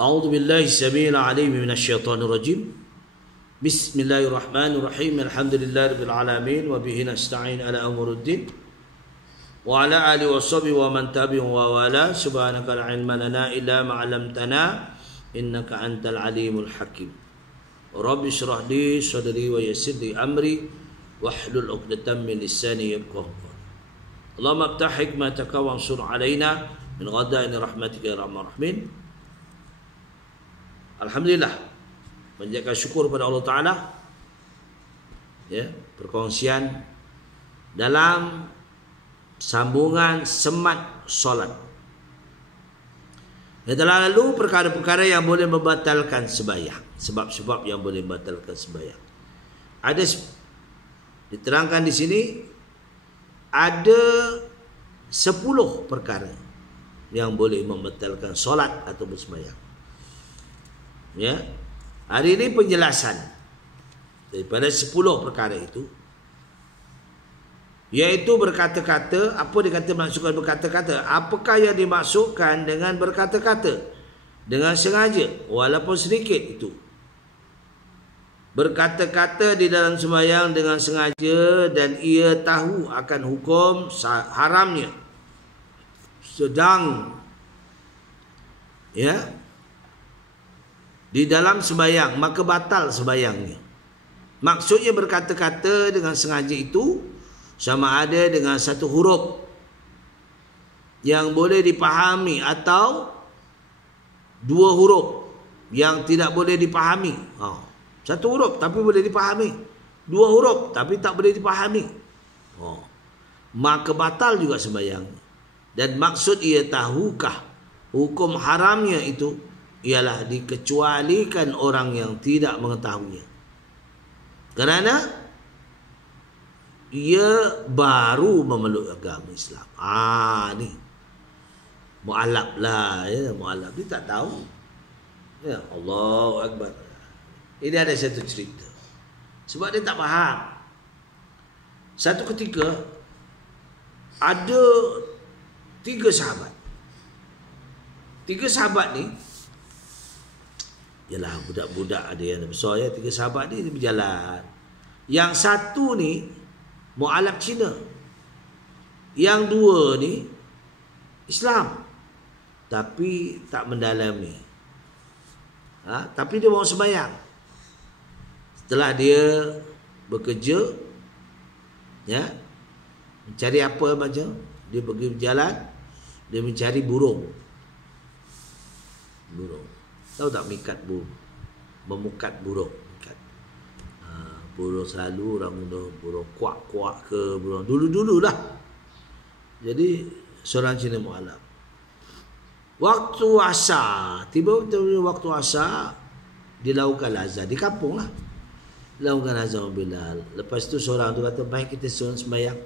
أعوذ بالله السميع العليم من الشيطان الرجيم. بسم الله الرحمن الرحيم. الحمد لله رب العالمين وبه نستعين على أمور الدين وعلى آله وصحبه ومن تبعهم ووالاه. سبحانك لا علم لنا إلا ما علمتنا إنك أنت العليم الحكيم. رب اشرح لي صدري ويسر لي أمري واحلل عقدة من لساني يفقهوا قولي. اللهم افتح حكمتك وانصر علينا من غدائن رحمتك يا أرحم الراحمين. Alhamdulillah, panjatkan syukur kepada Allah Ta'ala, ya, perkongsian dalam sambungan semat solat. Yang telah lalu perkara-perkara yang boleh membatalkan sembahyang, sebab-sebab yang boleh membatalkan sembahyang. Ada diterangkan di sini ada 10 perkara yang boleh membatalkan solat atau sembahyang. Ya, hari ini penjelasan daripada 10 perkara itu, iaitu berkata-kata. Apa dikata maksudkan berkata-kata? Apakah yang dimaksudkan dengan berkata-kata dengan sengaja walaupun sedikit itu? Berkata-kata di dalam sembahyang dengan sengaja dan ia tahu akan hukum haramnya sedang, ya, di dalam sembahyang, maka batal sembahyangnya. Maksudnya berkata-kata dengan sengaja itu sama ada dengan satu huruf yang boleh dipahami atau 2 huruf yang tidak boleh dipahami. Satu huruf tapi boleh dipahami, 2 huruf tapi tak boleh dipahami. Maka batal juga sembahyang. Dan maksud ia tahukah hukum haramnya itu ialah dikecualikan orang yang tidak mengetahuinya, kerana ia baru memeluk agama Islam. Ni mu'alaf lah, ya, mu'alaf dia tak tahu. Ya, Allahu Akbar. Ini ada satu cerita. Sebab dia tak faham. Satu ketika ada 3 sahabat. 3 sahabat ni, yalah, budak-budak ada yang besar, ya. 3 sahabat ni berjalan. Yang satu ni mu'alaf Cina, yang 2 ni Islam tapi tak mendalami. Tapi dia mau sembahyang. Setelah dia bekerja, ya, mencari apa macam, dia pergi berjalan, dia mencari burung. Tahu tak mikat burung? Memukat burung. Mikat. Burung selalu orang guna burung kuak-kuak ke burung. Dulu-dululah. Jadi seorang Cina mu'alaf. Waktu asar. Tiba-tiba waktu asar, dilakukan azan. Di kampung lah. Lakukan azan Bilal. Lepas tu seorang tu kata, mari kita sembahyang.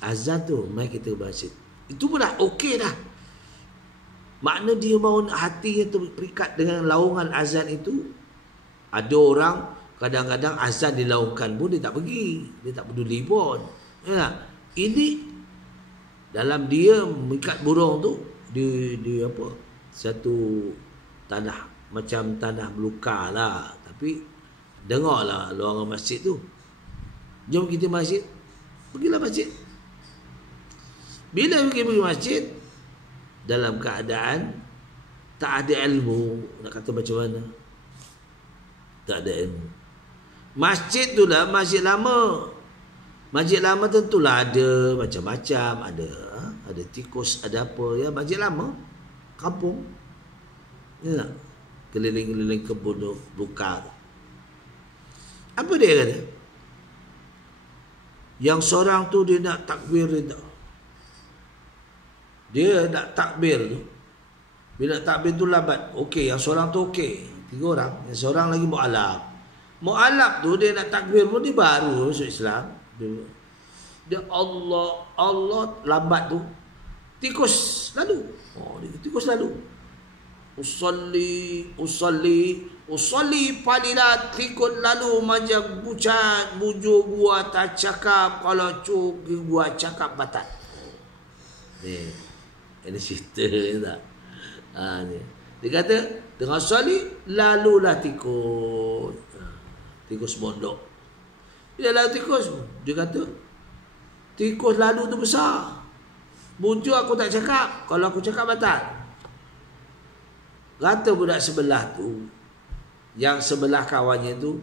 Azan tu, mari kita ke masjid. Itu pun dah okey dah. Makna dia mahu hatinya tu terikat dengan laungan azan itu. Ada orang kadang-kadang azan dilaungkan pun dia tak pergi, dia tak peduli pun. Ya, ini dalam dia mengikat burung tu di apa? Satu tanah, macam tanah belukar lah. Tapi dengarlah luaran masjid tu. Jom kita masjid. Pergilah masjid. Bila pergi masjid, dalam keadaan tak ada ilmu, nak kata macam mana, tak ada ilmu. Masjid tu lah masjid lama. Masjid lama tentulah ada macam-macam, ada tikus, ada apa, ya, masjid lama kampung, ya, keliling-keliling kebun belukar. Apa dia kata? Yang seorang tu dia nak takbir, dia nak takbir tu. Bila takbir tu lambat, okey, yang seorang tu okey, 3 orang, yang seorang lagi mu'alaf. Mu'alaf tu dia nak takbir pun dia baru masuk Islam. Dia Allah lambat tu. Tikus lalu. Tikus lalu. Usalli palilat tikus lalu macam bucat bujur gua tak cakap, kalau cuk gua cakap batat. Ni ini cerita tak? Ni. Dia kata tengah solat lalulah tikus. Tikus mondok. Dia lalu tikus. Dia kata tikus lalu tu besar. Muncul aku tak cakap. Kalau aku cakap batal. Kata budak sebelah tu, yang sebelah kawannya tu,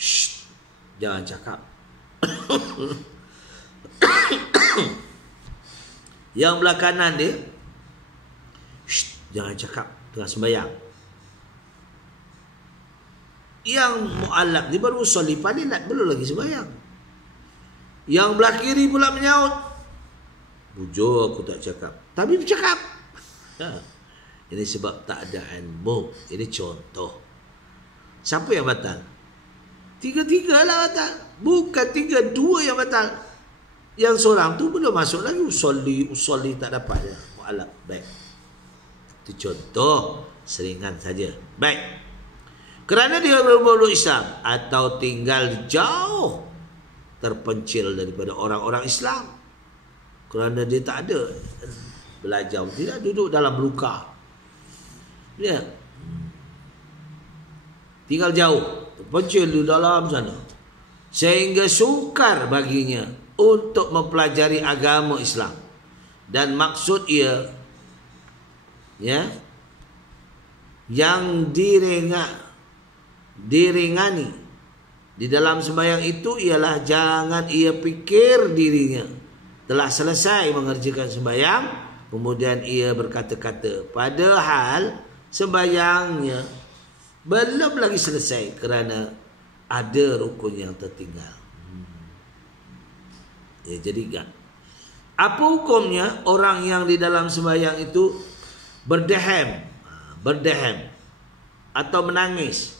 shh, jangan cakap. Yang belah kanan dia, shh, jangan cakap tengah sembahyang. Yang mu'allab ni baru usolli fadilat, belum lagi sembahyang. Yang belah kiri pula menyaut, bujur aku tak cakap, tapi bercakap. Ini sebab tak ada ilmu. Ini contoh. Siapa yang batal? Tiga-tiga lah batal. Bukan tiga, dua yang batal. Yang seorang tu belum masuk lagi. Usolli tak dapat je. Mu'alaf. Baik. Itu contoh. Seringan saja. Baik. Kerana dia bermuluk Islam atau tinggal jauh, terpencil daripada orang-orang Islam. Kerana dia tak ada belajar. Tidak duduk dalam luka. Ya. Tinggal jauh, terpencil di dalam sana, sehingga sukar baginya untuk mempelajari agama Islam. Dan maksud ia, ya, yang diringani di dalam sembahyang itu ialah jangan ia fikir dirinya telah selesai mengerjakan sembahyang, kemudian ia berkata-kata, padahal sembahyangnya belum lagi selesai kerana ada rukun yang tertinggal. Ya, jadi kan, apa hukumnya orang yang di dalam sembahyang itu berdehem atau menangis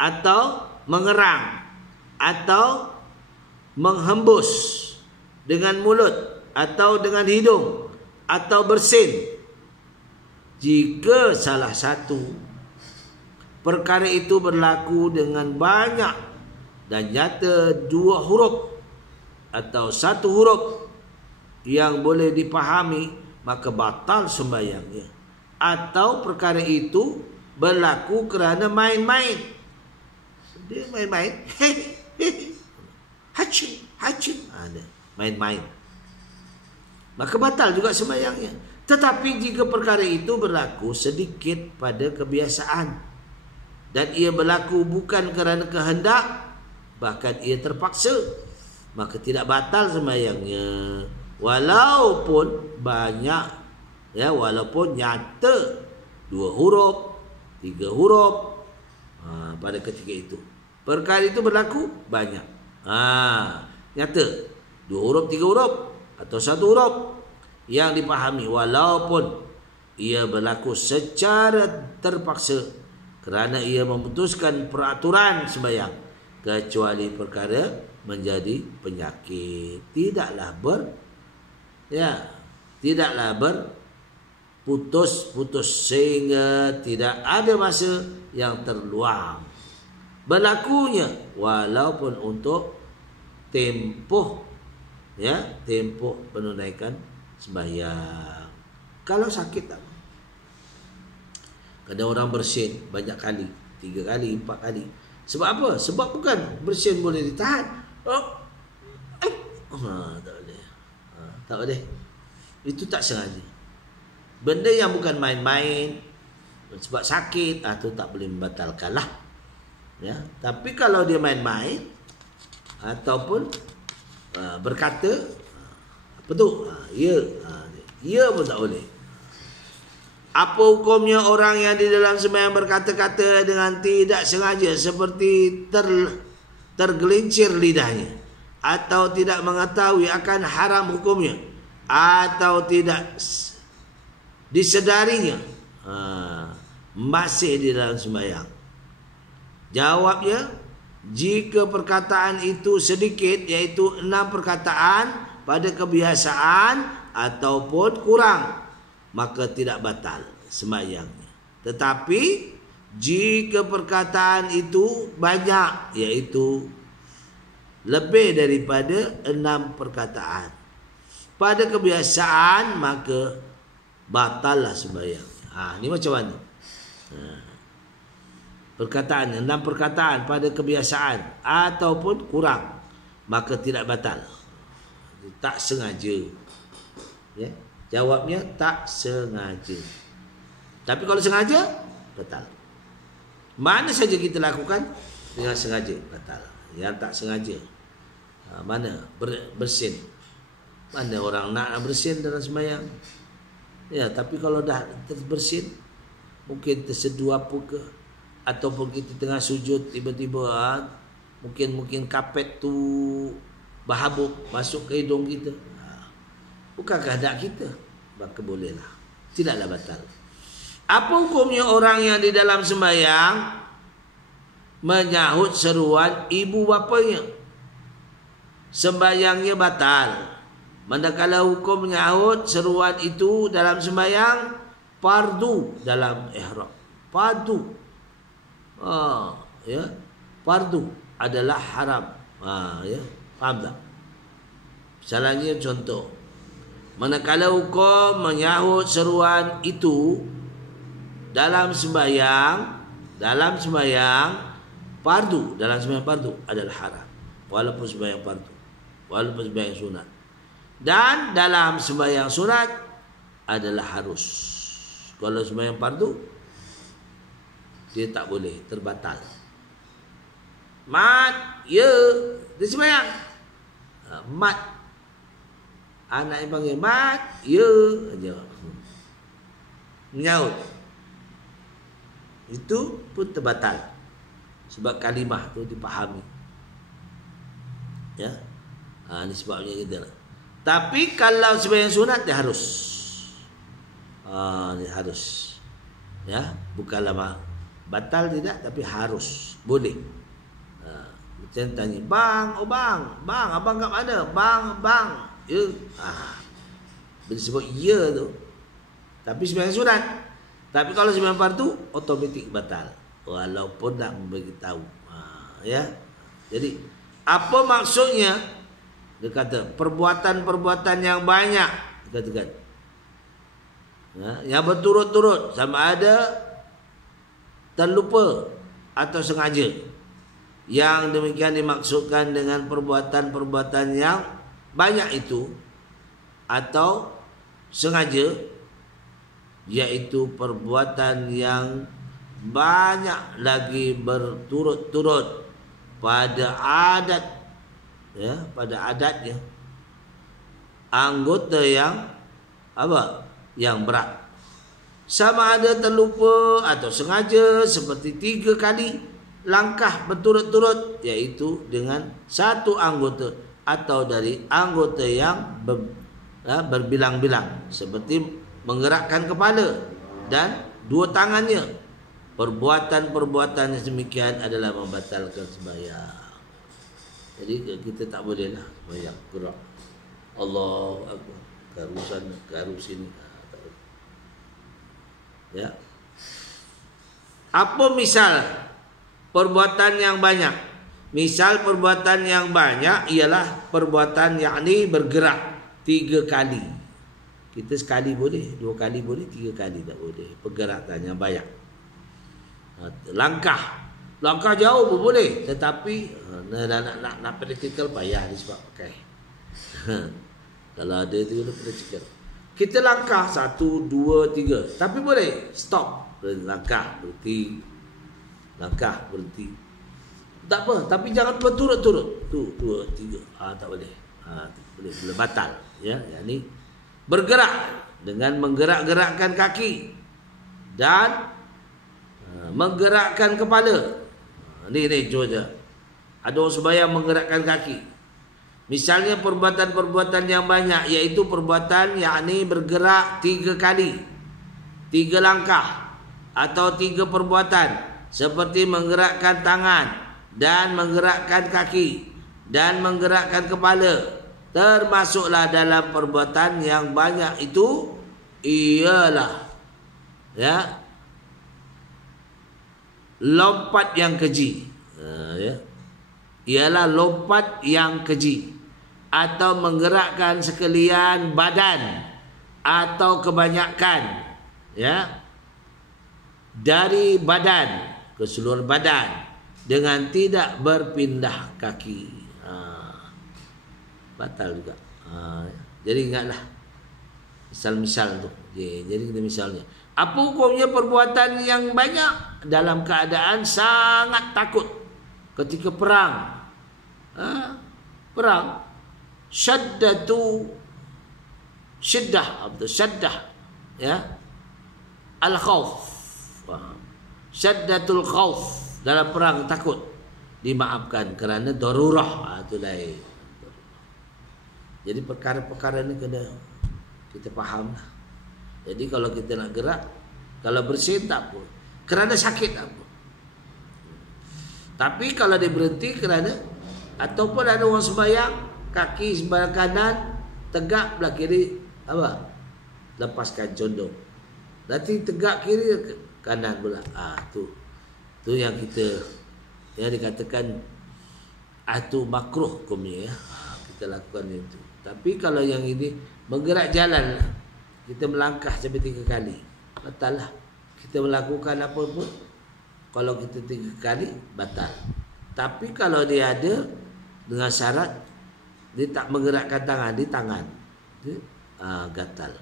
atau mengerang atau menghembus dengan mulut atau dengan hidung atau bersin? Jika salah satu perkara itu berlaku dengan banyak dan nyata dua huruf atau satu huruf yang boleh dipahami, maka batal sembahyangnya. Atau perkara itu berlaku kerana main-main. Dia main-main. Hacim. Ada main-main. Maka batal juga sembahyangnya. Tetapi jika perkara itu berlaku sedikit pada kebiasaan dan ia berlaku bukan kerana kehendak, bahkan ia terpaksa, maka tidak batal sembahyangnya. Walaupun banyak, ya, walaupun nyata 2 huruf, 3 huruf pada ketika itu. Perkara itu berlaku banyak. Nyata 2 huruf, 3 huruf atau 1 huruf yang dipahami, walaupun ia berlaku secara terpaksa kerana ia memutuskan peraturan sembahyang, kecuali perkara menjadi penyakit. Tidaklah berputus-putus sehingga tidak ada masa yang terluang berlakunya, walaupun untuk tempoh penunaikan sembahyang. Kalau sakit tak, kadang orang bersin banyak kali, 3 kali, 4 kali. Sebab apa? Sebab bukan bersin boleh ditahan. Tak boleh. Itu tak sengaja. Benda yang bukan main-main, sebab sakit, itu tak boleh membatalkan lah. Ya. Tapi kalau dia main-main ataupun berkata, apa tu? Ya pun tak boleh. Apa hukumnya orang yang di dalam sembahyang berkata-kata dengan tidak sengaja, seperti tergelincir lidahnya, atau tidak mengetahui akan haram hukumnya, atau tidak disedarinya, masih di dalam sembahyang? Jawabnya, jika perkataan itu sedikit, iaitu 6 perkataan pada kebiasaan ataupun kurang, maka tidak batal sembahyangnya. Tetapi jika perkataan itu banyak, iaitu lebih daripada 6 perkataan pada kebiasaan, maka batallah sembahyangnya. Ini macam mana? Perkataan 6 perkataan pada kebiasaan ataupun kurang, maka tidak batal. Tak sengaja. Ya, jawabnya tak sengaja. Tapi kalau sengaja, batal. Mana saja kita lakukan dengan sengaja, batal. Yang tak sengaja, mana bersin. Mana orang nak bersin dalam sembahyang? Ya, tapi kalau dah bersin, mungkin terseduh apa ke, ataupun kita tengah sujud tiba-tiba mungkin kapet tu berhabuk masuk ke hidung kita. Bukankah kehendak kita? Maka bolehlah. Tidaklah batal. Apa hukumnya orang yang di dalam sembahyang menyahut seruan ibu bapanya? Sembahyangnya batal. Manakala hukum menyahut seruan itu dalam sembahyang fardu dalam ihram. Fardu. Ya. Fardu adalah haram. Ya. Faham tak? Misalnya contoh, manakala hukum menyahut seruan itu dalam sembahyang fardu, dalam sembahyang fardu adalah haram, walaupun sembahyang fardu, walaupun sembahyang sunat. Dan dalam sembahyang sunat adalah harus. Kalau sembahyang fardu, dia tak boleh, terbatal. Mat, ya, dia sembahyang. Mat, anak yang panggil mat, ya, aja. Menyahut. Itu pun terbatal. Sebab kalimah tu dipahami. Ya. Ini sebabnya kita. Tapi kalau sembahyang sunat dia harus. Dia harus. Ya, bukanlah batal tidak, tapi harus. Boleh. Macam tanya, bang, abang kat mana? Bang. Ya. Bila sebut ya tu. Tapi sembahyang sunat. Tapi kalau sembahyang fardu, otomatik batal. Walaupun tak memberitahu. Ya. Jadi, apa maksudnya? Dia kata, perbuatan-perbuatan yang banyak. Dia katakan. Ya, yang berturut-turut. Sama ada terlupa atau sengaja. Yang demikian dimaksudkan dengan perbuatan-perbuatan yang banyak itu. Atau sengaja. Iaitu perbuatan yang banyak lagi berturut-turut pada adat, ya, pada adatnya, anggota yang apa? Yang berat. Sama ada terlupa atau sengaja, seperti 3 kali langkah berturut-turut, iaitu dengan satu anggota atau dari anggota yang berbilang-bilang, seperti menggerakkan kepala dan 2 tangannya. Perbuatan-perbuatan yang demikian adalah membatalkan sembahyang. Jadi kita tak bolehlah sembahyang gerak. Allahu Akbar. Garu sini. Ya. Apa misal perbuatan yang banyak? Misal perbuatan yang banyak ialah perbuatan yakni bergerak 3 kali. Kita sekali boleh, 2 kali boleh, 3 kali tak boleh. Pergerakan yang banyak. Langkah jauh pun boleh, tetapi nak praktikal payah disebab pakai. Kalau ada tu praktikal. Kita langkah 1, 2, 3, tapi boleh stop, langkah berhenti, langkah berhenti. Tak apa, tapi jangan berturut-turut. 2, 3. Tak boleh. Boleh batal. Ya, yakni bergerak dengan menggerak-gerakkan kaki dan menggerakkan kepala. Ni contoh. Ada orang sembahyang menggerakkan kaki. Misalnya perbuatan-perbuatan yang banyak, iaitu perbuatan yakni bergerak 3 kali, 3 langkah atau 3 perbuatan, seperti menggerakkan tangan dan menggerakkan kaki dan menggerakkan kepala. Termasuklah dalam perbuatan yang banyak itu ialah, ya, lompat yang keji. Ya. Ialah lompat yang keji, atau menggerakkan sekalian badan atau kebanyakan, ya, dari badan ke seluruh badan dengan tidak berpindah kaki. Batal juga. Jadi ingatlah misal-misal tu. Jadi kita misalnya, apa hukumnya perbuatan yang banyak dalam keadaan sangat takut ketika perang? Perang syiddah, ya, al-khauf, syaddatul khauf, dalam perang takut, dimaafkan kerana darurah. Itu lain. Jadi perkara-perkara ni kena kita faham lah. Jadi kalau kita nak gerak, kalau bersin tak apa, kerana sakit tak apa. Tapi kalau dia berhenti kerana, ataupun ada orang sembahyang, kaki sebelah kanan tegak, belah kiri apa? Lepaskan condong. Nanti tegak kiri kanan pula. Tu yang kita, yang dikatakan tu makruh hukumnya, ya. Kita lakukan itu. Tapi kalau yang ini bergerak jalan, kita melangkah sampai 3 kali, batal lah. Kita melakukan apa pun, kalau kita 3 kali batal. Tapi kalau dia ada dengan syarat dia tak menggerakkan tangan, di tangan, dia gatal.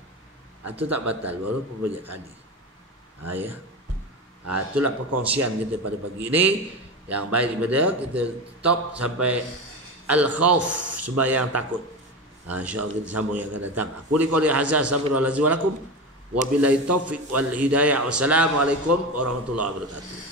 Itu tak batal walaupun banyak kali. Ya. Itulah perkongsian kita pada pagi ini. Yang baik daripada kita stop sampai al-khauf, sembahyang takut. InsyaAllah kita sambung yang akan datang. Aku liqauli hazza sabirul lazim walakum. Wabillahi taufiq wal hidayah. Wassalamualaikum warahmatullahi wabarakatuh.